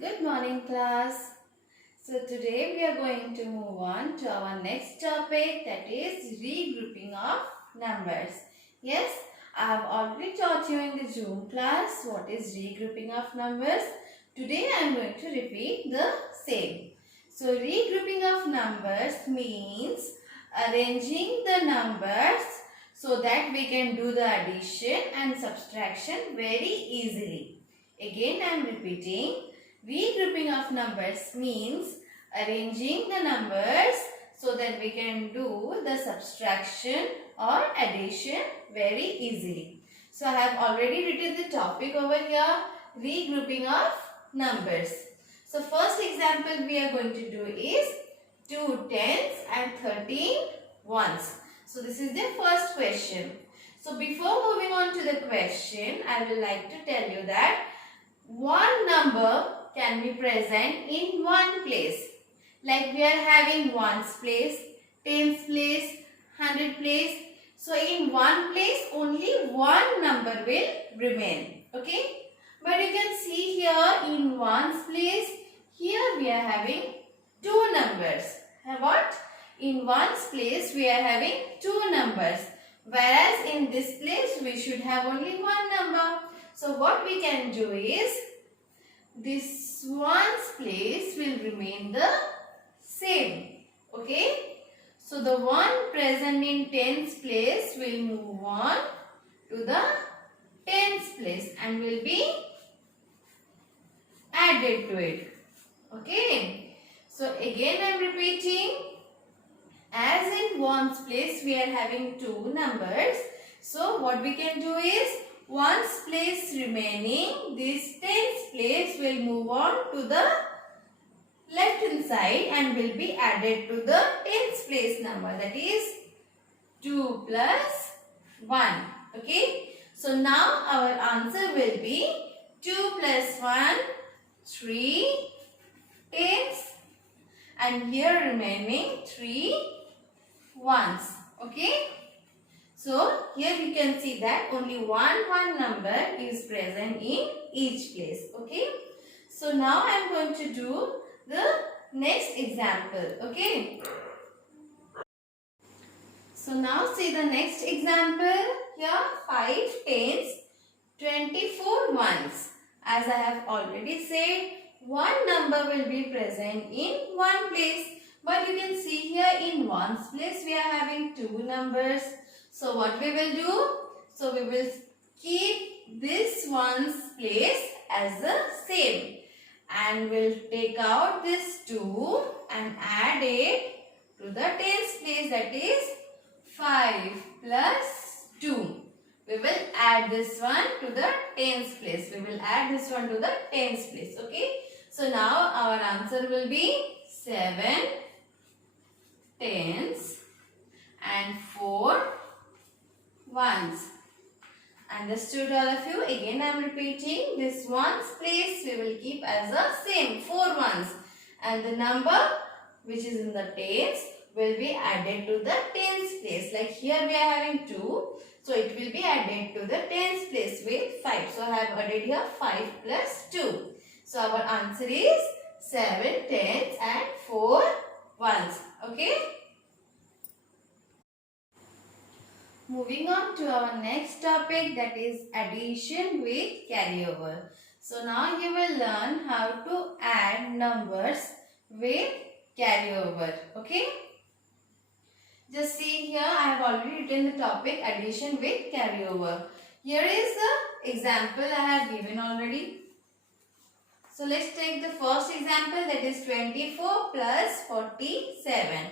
Good morning, class. So today we are going to move on to our next topic, that is regrouping of numbers. Yes, I have already taught you in the Zoom class what is regrouping of numbers. Today I am going to repeat the same. So regrouping of numbers means arranging the numbers so that we can do the addition and subtraction very easily. Again I am repeating. Regrouping of numbers means arranging the numbers so that we can do the subtraction or addition very easily. So I have already written the topic over here, regrouping of numbers. So first example we are going to do is 2 tens and 13 ones. So this is the first question. So before moving on to the question, I would like to tell you that one number can be present in one place. Like we are having ones place, tens place, hundred place. So in one place only one number will remain. Okay. But you can see here in ones place, here we are having two numbers. What? In ones place we are having two numbers. Whereas in this place we should have only one number. So what we can do is, this ones place will remain the same. Okay. So the one present in tens place will move on to the tens place and will be added to it. Okay. So again I am repeating. As in ones place we are having two numbers. So what we can do is, ones place remaining, this tens place will move on to the left hand side and will be added to the tens place number, that is 2 plus 1. Okay. So now our answer will be 2 plus 1, 3 tens, and here remaining 3 ones. Okay. So here you can see that only one number is present in each place. Okay. So now I am going to do the next example. Okay. So now see the next example. Here 5 tens, 24 ones. As I have already said, one number will be present in one place. But you can see here in ones place we are having two numbers. So what we will do? So we will keep this ones place as the same. And we'll take out this 2 and add it to the tens place, that is 5 plus 2. We will add this one to the tens place. We will add this one to the tens place. Okay. So now our answer will be 7 tens and 4 ones. Understood all of you? Again I am repeating, this ones place we will keep as the same, 4 ones, and the number which is in the tens will be added to the tens place. Like here we are having 2, so it will be added to the tens place with 5. So I have added here 5 plus 2. So our answer is 7 tens and 4 ones. Okay. Moving on to our next topic, that is addition with carryover. So now you will learn how to add numbers with carryover. Okay. Just see here I have already written the topic addition with carryover. Here is the example I have given already. So let's take the first example, that is 24 plus 47.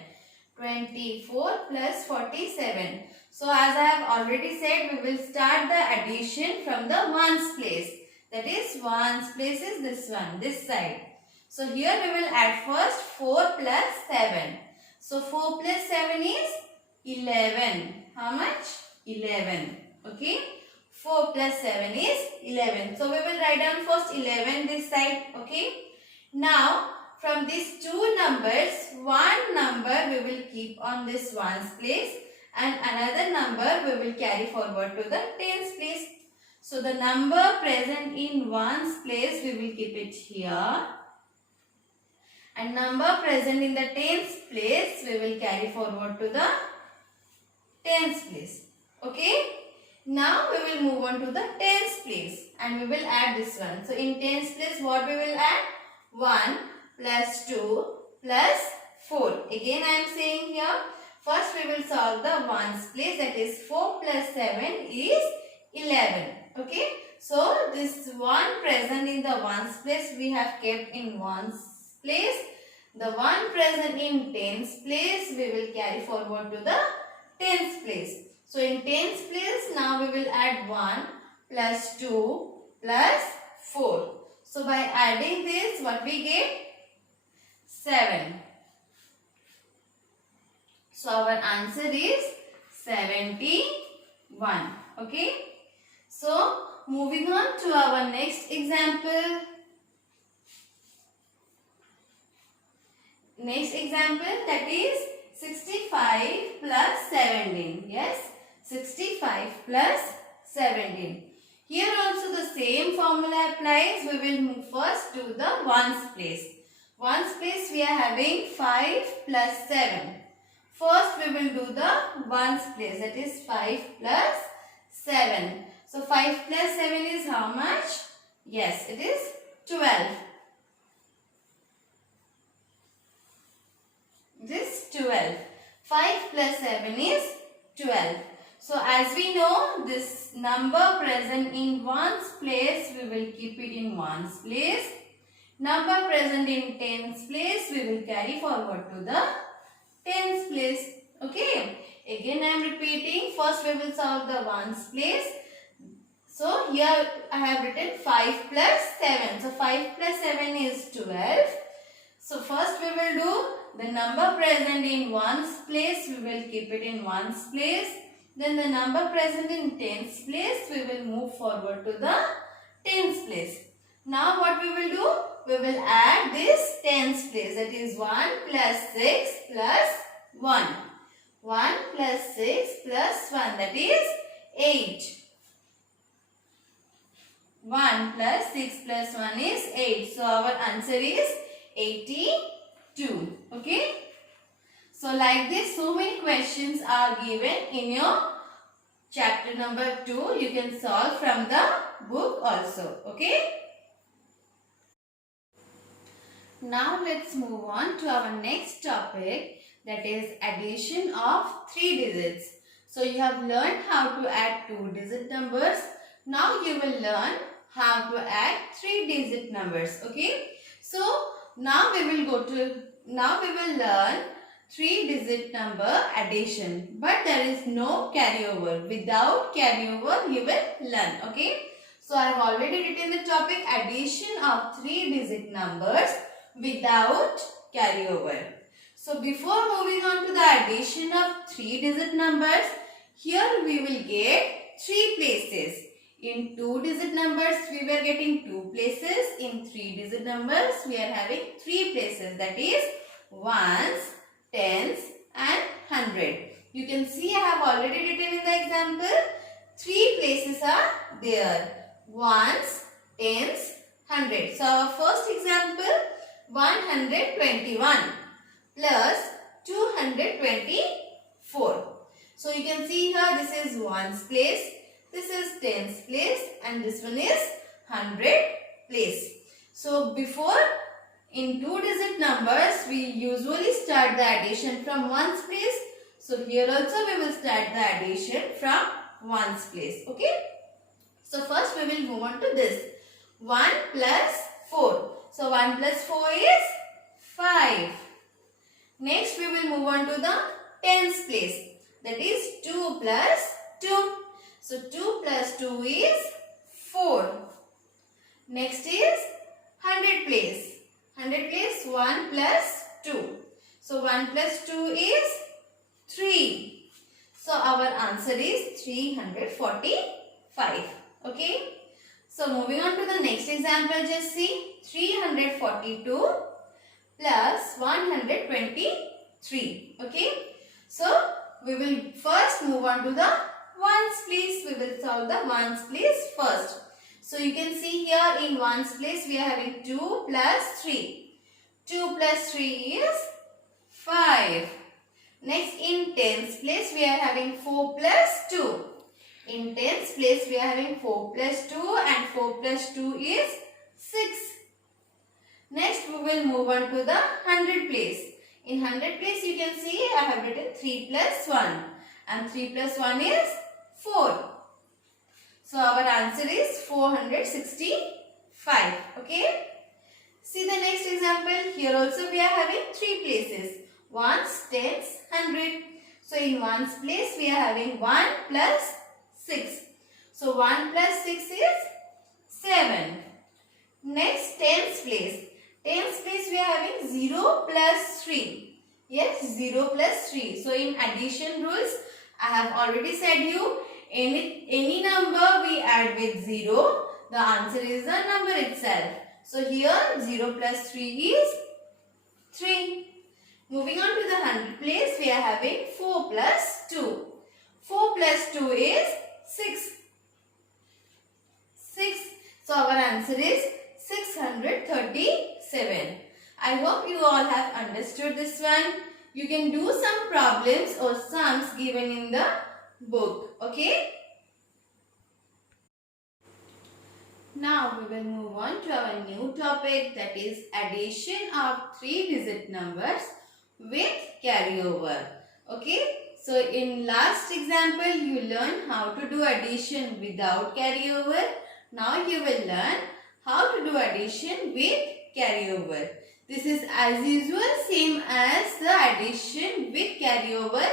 24 plus 47. So as I have already said, we will start the addition from the ones place. That is ones place is this one, this side. So here we will add first 4 plus 7. So 4 plus 7 is 11. How much? 11. Okay. 4 plus 7 is 11. So we will write down first 11 this side. Okay. Now from these two numbers, one number we will keep on this ones place and another number we will carry forward to the tens place. So the number present in ones place, we will keep it here. And number present in the tens place, we will carry forward to the tens place. Okay. Now we will move on to the tens place and we will add this one. So in tens place, what we will add? 1 plus 2 plus 4. Again I am saying here, first we will solve the ones place, that is 4 plus 7 is 11. Okay. So this 1 present in the ones place we have kept in ones place. The 1 present in tens place we will carry forward to the tens place. So in tens place now we will add 1 plus 2 plus 4. So by adding this, what we get? 7. So our answer is 71. Okay. So moving on to our next example. Next example, that is 65 plus 17. Yes, 65 plus 17. Here also the same formula applies. We will move first to the ones place. Ones place we are having 5 plus 7. First we will do the ones place, that is 5 plus 7. So 5 plus 7 is how much? Yes, it is 12. This 12. 5 plus 7 is 12. So as we know, this number present in ones place, we will keep it in ones place. Number present in tens place, we will carry forward to the tens place. Okay. Again I am repeating. First we will solve the ones place. So here I have written 5 plus 7. So 5 plus 7 is 12. So first we will do the number present in ones place, we will keep it in ones place. Then the number present in tens place, we will move forward to the tens place. Now what we will do? We will add this tens place, that is 1 plus 6 plus 1. 1 plus 6 plus 1, that is 8. 1 plus 6 plus 1 is 8. So our answer is 82. Okay. So like this, so many questions are given in your chapter number 2. You can solve from the book also. Okay. Now let's move on to our next topic, that is addition of 3 digits. So you have learned how to add 2-digit numbers. Now you will learn how to add 3-digit numbers. Okay. So now we will learn 3-digit number addition, but there is no carryover. Without carryover you will learn. Okay. So I have already written the topic addition of 3-digit numbers without carryover. So before moving on to the addition of 3-digit numbers, here we will get 3 places. In 2-digit numbers, we were getting 2 places. In 3-digit numbers, we are having 3 places. That is ones, tens and 100. You can see I have already written in the example. 3 places are there. Ones, tens, 100. So our first example, 121 plus 224. So you can see here this is ones place. This is tens place and this one is 100 place. So before, in 2-digit numbers, we usually start the addition from ones place. So here also we will start the addition from ones place. Okay. So first we will move on to this. 1 plus 4. So 1 plus 4 is 5. Next we will move on to the tens place. That is 2 plus 2. So 2 plus 2 is 4. Next is 100 place. 100 place 1 plus 2. So 1 plus 2 is 3. So our answer is 345. Okay. So moving on to the next example, just see 342 plus 123. Okay. So we will first move on to the ones place. We will solve the ones place first. So you can see here in ones place we are having 2 plus 3. 2 plus 3 is 5. Next in tens place we are having 4 plus 2. In tens place we are having 4 plus 2 and 4 plus 2 is 6. Next we will move on to the hundred place. In hundred place you can see I have written 3 plus 1 and 3 plus 1 is 4. So our answer is 465. Okay. See the next example. Here also we are having 3 places. Ones, tens, hundred. So in ones place we are having 1 plus 6. So 1 plus 6 is 7. Next tens place. Tens place we are having 0 plus 3. Yes, 0 plus 3. So in addition rules I have already said you any number we add with 0, the answer is the number itself. So here 0 plus 3 is 3. Moving on to the hundred place, we are having 4 plus 2. 4 plus 2 is 6. 6. So our answer is 637. I hope you all have understood this one. You can do some problems or sums given in the book. Okay. Now we will move on to our new topic, that is addition of 3-digit numbers with carryover. Okay. So in last example you learned how to do addition without carryover. Now you will learn how to do addition with carryover. This is as usual same as the addition with carryover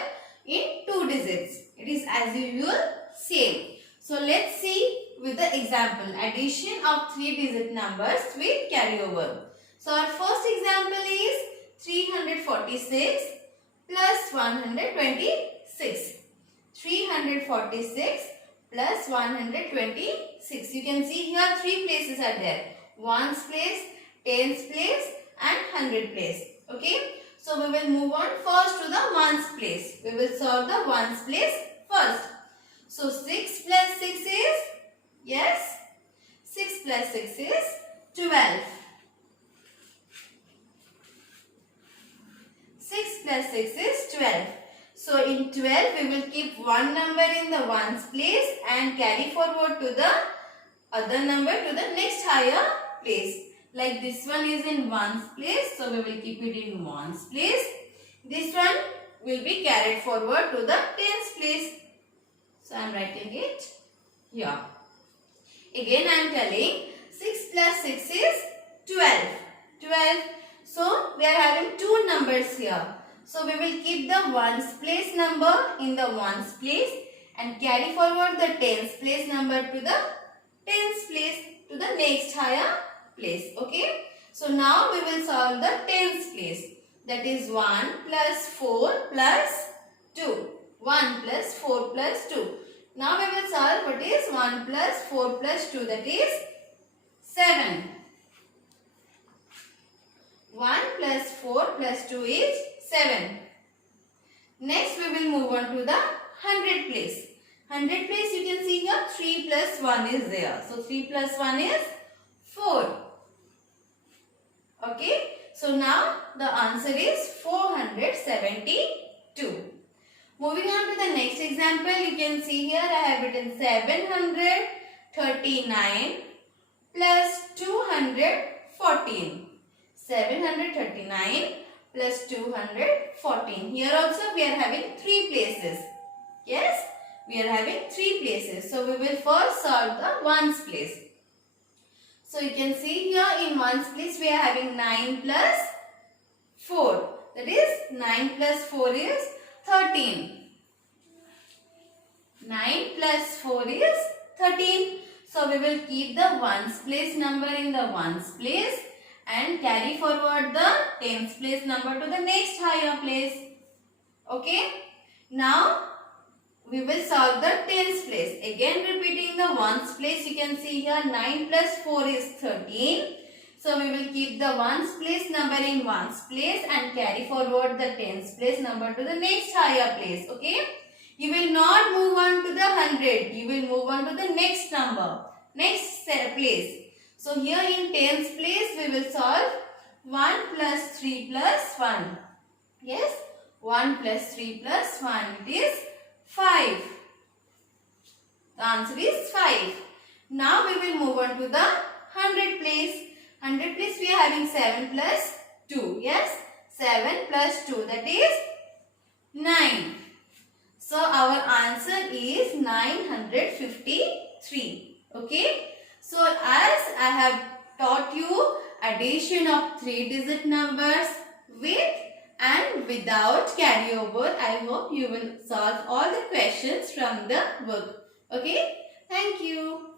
in 2 digits. It is as usual same. So let's see with the example, addition of 3-digit numbers with carryover. So our first example is 346 plus 126. 346 plus 126. You can see here 3 places are there. Ones place, tens place and hundred place. Okay. So we will move on first to the ones place. We will solve the ones place first. So 6 plus 6 is, yes, 6 plus 6 is 12. 6 plus 6 is 12. So in 12 we will keep one number in the ones place and carry forward to the other number to the next higher place. Like this one is in ones place, so we will keep it in ones place. This one will be carried forward to the tens place. So I am writing it here. Again I am telling 6 plus 6 is 12. 12. So we are having 2 numbers here. So we will keep the ones place number in the ones place and carry forward the tens place number to the tens place to the next higher place. Okay. So now we will solve the tens place. That is 1 plus 4 plus 2. 1 plus 4 plus 2. Now we will solve what is 1 plus 4 plus 2, that is 7. 1 plus 4 plus 2 is 7. Next we will move on to the hundred place. Hundred place you can see here 3 plus 1 is there. So 3 plus 1 is 4. Okay. So now the answer is 472. Moving on to the next example, you can see here I have written 739 plus 214. 739 plus 214. Here also we are having 3 places. Yes, we are having 3 places. So we will first solve the ones place. So you can see here in ones place we are having 9 plus 4. That is 9 plus 4 is 13. 9 plus 4 is 13. So we will keep the ones place number in the ones place and carry forward the tens place number to the next higher place. Okay. Now we will solve the tens place. Again repeating the ones place, you can see here 9 plus 4 is 13. So we will keep the ones place number in ones place and carry forward the tens place number to the next higher place. Okay. You will not move on to the 100. You will move on to the next number, next place. So here in tens place we will solve 1 plus 3 plus 1. Yes, 1 plus 3 plus 1. It is 5. The answer is 5. Now we will move on to the 100 place. 100 place we are having 7 plus 2. Yes, 7 plus 2, that is 9. So our answer is 953. Okay. So as I have taught you addition of 3-digit numbers with and without carryover, I hope you will solve all the questions from the book. Okay. Thank you.